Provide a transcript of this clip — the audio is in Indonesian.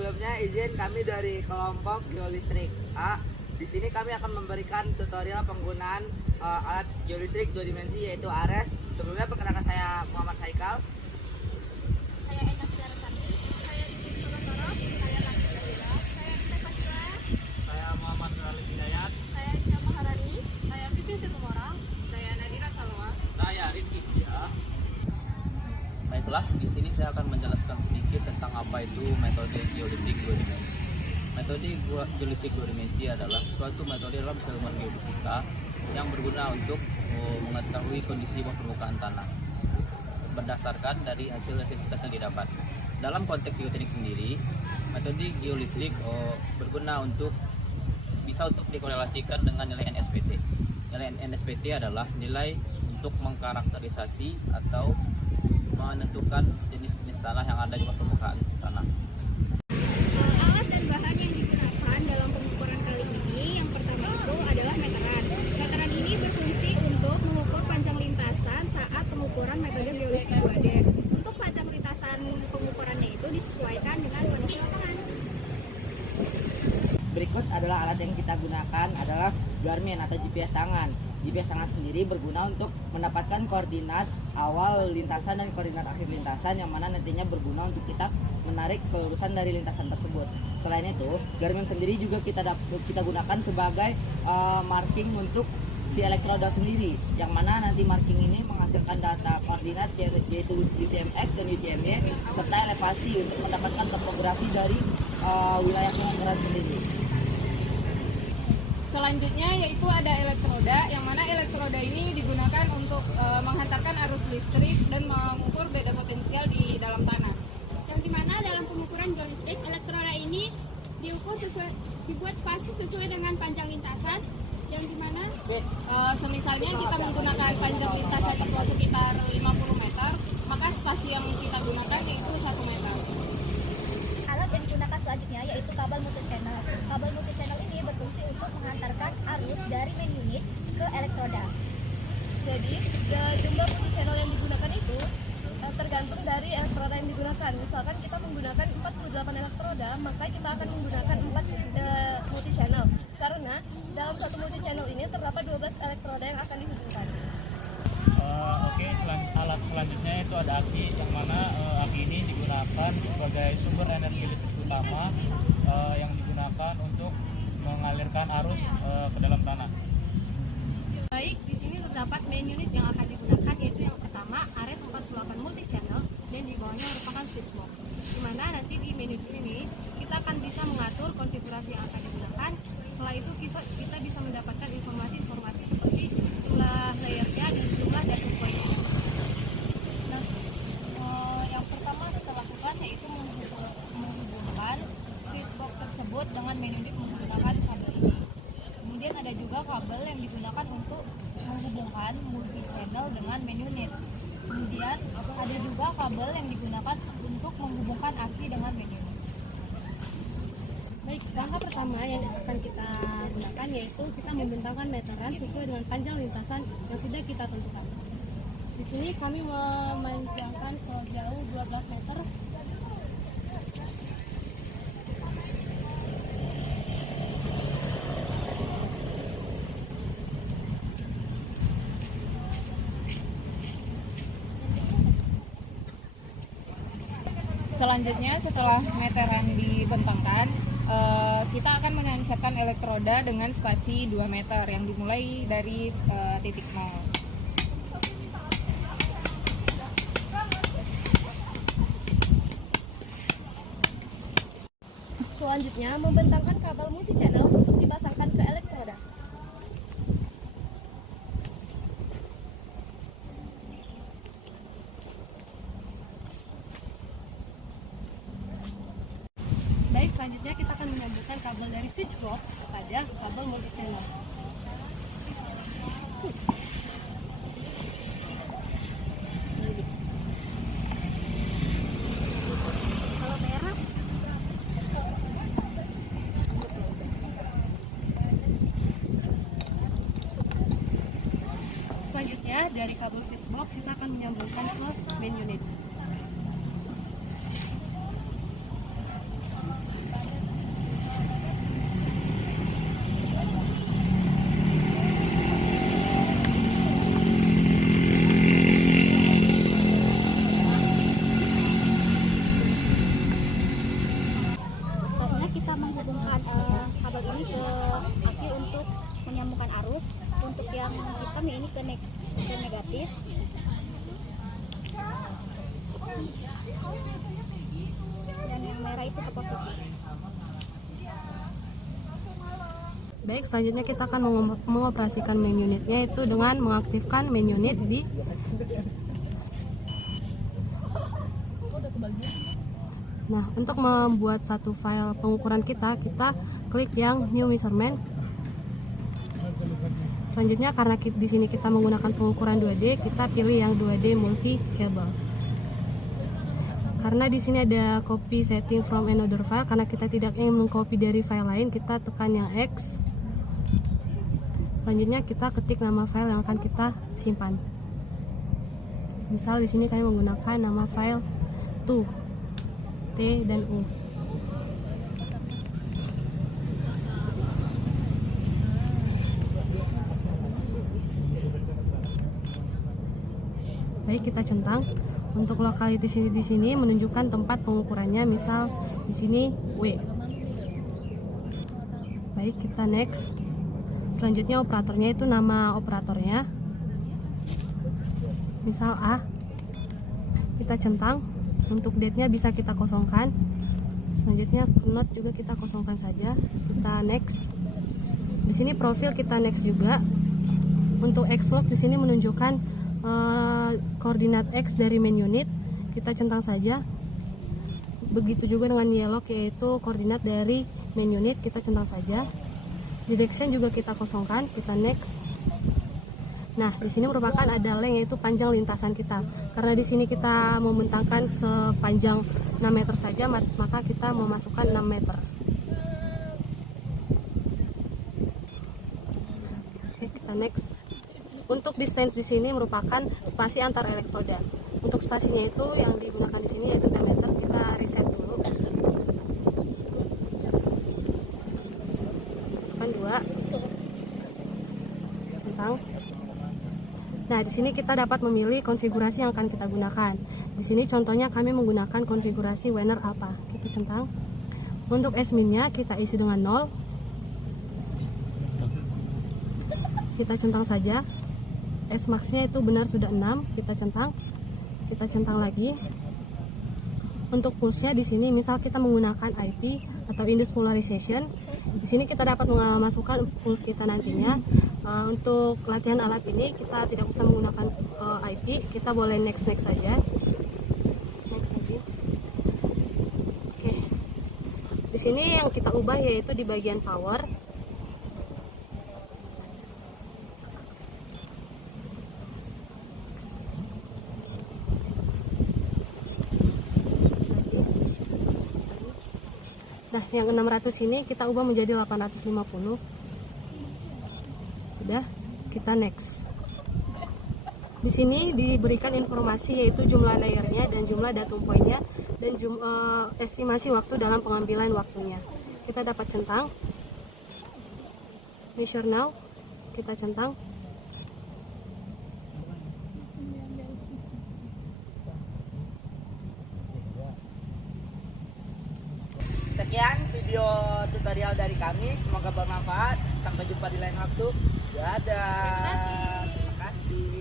sebelumnya izin kami dari kelompok geolistrik A. Di sini kami akan memberikan tutorial penggunaan alat geolistrik 2 dimensi yaitu ARES. Sebelumnya perkenalkan saya Muhammad Haikal. Saya Eka Sarasati. Saya Didi Sogotoro. Saya Laki Dalila. Saya Dita Fasila. Saya Muhammad Nurali Hidayat. Saya Isya Maharani. Saya Vivi Situmorang. Saya Nadira Salwa. Saya Rizky Kudia. Baiklah, di sini saya akan menjelaskan sedikit tentang apa itu metode geolistrik 2 dimensi. Metode geolistrik 2 dimensi adalah suatu metode dalam ilmu geofisika yang berguna untuk mengetahui kondisi bawah permukaan tanah berdasarkan dari hasil tes yang didapat. Dalam konteks geoteknik sendiri, metode geolistrik berguna untuk dikorelasikan dengan nilai NSPT. Nilai NSPT adalah nilai untuk mengkarakterisasi atau menentukan jenis-jenis tanah yang ada di bawah permukaan tanah. Alat dan bahan yang digunakan dalam pengukuran kali ini yang pertama itu adalah meteran. Meteran ini berfungsi untuk mengukur panjang lintasan saat pengukuran metode geolistrik 2D. Untuk panjang lintasan pengukurannya itu disesuaikan dengan kondisi lapangan. Berikut adalah alat yang kita gunakan adalah Garmin atau GPS tangan. GPS tangan sendiri berguna untuk mendapatkan koordinat awal lintasan dan koordinat akhir lintasan yang mana nantinya berguna untuk kita menarik pelurusan dari lintasan tersebut. Selain itu, Garmin sendiri juga kita gunakan sebagai marking untuk si elektroda sendiri, yang mana nanti marking ini menghasilkan data koordinat yaitu UTM-X dan UTM-Y serta elevasi untuk mendapatkan topografi dari wilayah pengukuran sendiri. Selanjutnya yaitu ada elektroda, yang mana elektroda ini digunakan untuk menghantarkan arus listrik dan mengukur beda potensial di dalam tanah. Yang dimana dalam pengukuran geolistrik, elektroda ini dibuat spasi sesuai dengan panjang lintasan, yang dimana Semisalnya kita menggunakan panjang lintasan itu sekitar 50 meter, maka spasi yang kita gunakan yaitu 1 meter. alat yang digunakan selanjutnya yaitu kabel multi-channel. Kabel multi-channel ini berfungsi untuk menghantarkan arus dari main unit ke elektroda. Jadi jumlah multi-channel yang digunakan itu tergantung dari elektroda yang digunakan. Misalkan kita menggunakan 48 elektroda, maka kita akan menggunakan 4 multi-channel. Karena dalam satu multi-channel ini terdapat 12 elektroda yang akan dihubungkan. Alat selanjutnya itu ada aki, yang mana aki ini digunakan sebagai sumber energi listrik utama yang digunakan untuk mengalirkan arus ke dalam tanah. Baik, di sini terdapat main unit yang akan digunakan, yaitu yang pertama ARES 48 multi channel dan di bawahnya merupakan switch box. Di mana nanti di main unit ini kita akan bisa mengatur konfigurasi yang akan digunakan. Setelah itu kita bisa mendapatkan informasi seperti jumlah layernya dan jumlah data pointnya. Nah, yang pertama kita lakukan yaitu menghubungkan switch box tersebut dengan main unit menggunakan kabel ini. Kemudian ada juga kabel yang digunakan untuk menghubungkan multi channel dengan main unit. Kemudian ada juga kabel yang digunakan untuk menghubungkan aki dengan main unit. Baik, langkah pertama yang akan kita gunakan yaitu kita membentangkan meteran sesuai dengan panjang lintasan yang sudah kita tentukan. Di sini kami memanjangkan sejauh 12 meter. Selanjutnya setelah meteran dibentangkan, kita akan menancapkan elektroda dengan spasi 2 meter yang dimulai dari titik 0. Selanjutnya, membentangkan kabel multi-channel untuk dipasangkan ke elektroda. Baik, selanjutnya kita akan menyambungkan kabel dari switch box pada kabel multi channel. Selanjutnya dari kabel switch box kita akan menyambungkan ke main unit. apakah itu positif. Baik, selanjutnya kita akan mengoperasikan main unitnya itu dengan mengaktifkan main unit di Nah, untuk membuat satu file pengukuran kita klik yang new measurement. Selanjutnya karena di sini kita menggunakan pengukuran 2D, kita pilih yang 2D multi cable. Karena di sini ada copy setting from another file, karena kita tidak ingin mengcopy dari file lain, kita tekan yang X. Selanjutnya kita ketik nama file yang akan kita simpan. Misal di sini kami menggunakan nama file to T dan U. Baik, kita centang. Untuk lokality di sini menunjukkan tempat pengukurannya, misal di sini W. Baik, kita next. Selanjutnya operatornya itu nama operatornya, misal A. Kita centang. Untuk date-nya bisa kita kosongkan. Selanjutnya note juga kita kosongkan saja. Kita next. Di sini profil kita next juga. Untuk Xlog di sini menunjukkan koordinat X dari main unit, kita centang saja. Begitu juga dengan Y-log, yaitu koordinat dari main unit, kita centang saja. Direction juga kita kosongkan, kita next. Nah, di sini merupakan ada length, yaitu panjang lintasan kita. Karena di sini kita membentangkan sepanjang 6 meter saja, maka kita memasukkan 6 meter. Oke, kita next. Untuk distance di sini merupakan spasi antar elektroda. Untuk spasinya itu yang digunakan di sini yaitu diameter. Kita reset dulu. Masukkan 2. Centang. Nah, di sini kita dapat memilih konfigurasi yang akan kita gunakan. Di sini contohnya kami menggunakan konfigurasi Wener Alpha. Kita centang. Untuk S-min-nya kita isi dengan 0. Kita centang saja. S-max-nya itu benar sudah 6, kita centang lagi. Untuk pulse-nya di sini misal kita menggunakan IP atau induced polarization, di sini kita dapat memasukkan pulse kita nantinya. Untuk latihan alat ini kita tidak usah menggunakan IP, kita boleh next saja. Next lagi. Oke. Di sini yang kita ubah yaitu di bagian power. Nah, yang 600 ini kita ubah menjadi 850. Sudah, kita next. Di sini diberikan informasi yaitu jumlah layernya dan jumlah datum poinnya dan estimasi waktu dalam pengambilan waktunya. Kita dapat centang. Measure now. Kita centang. Sekian video tutorial dari kami, semoga bermanfaat. Sampai jumpa di lain waktu. Dadah. Terima kasih.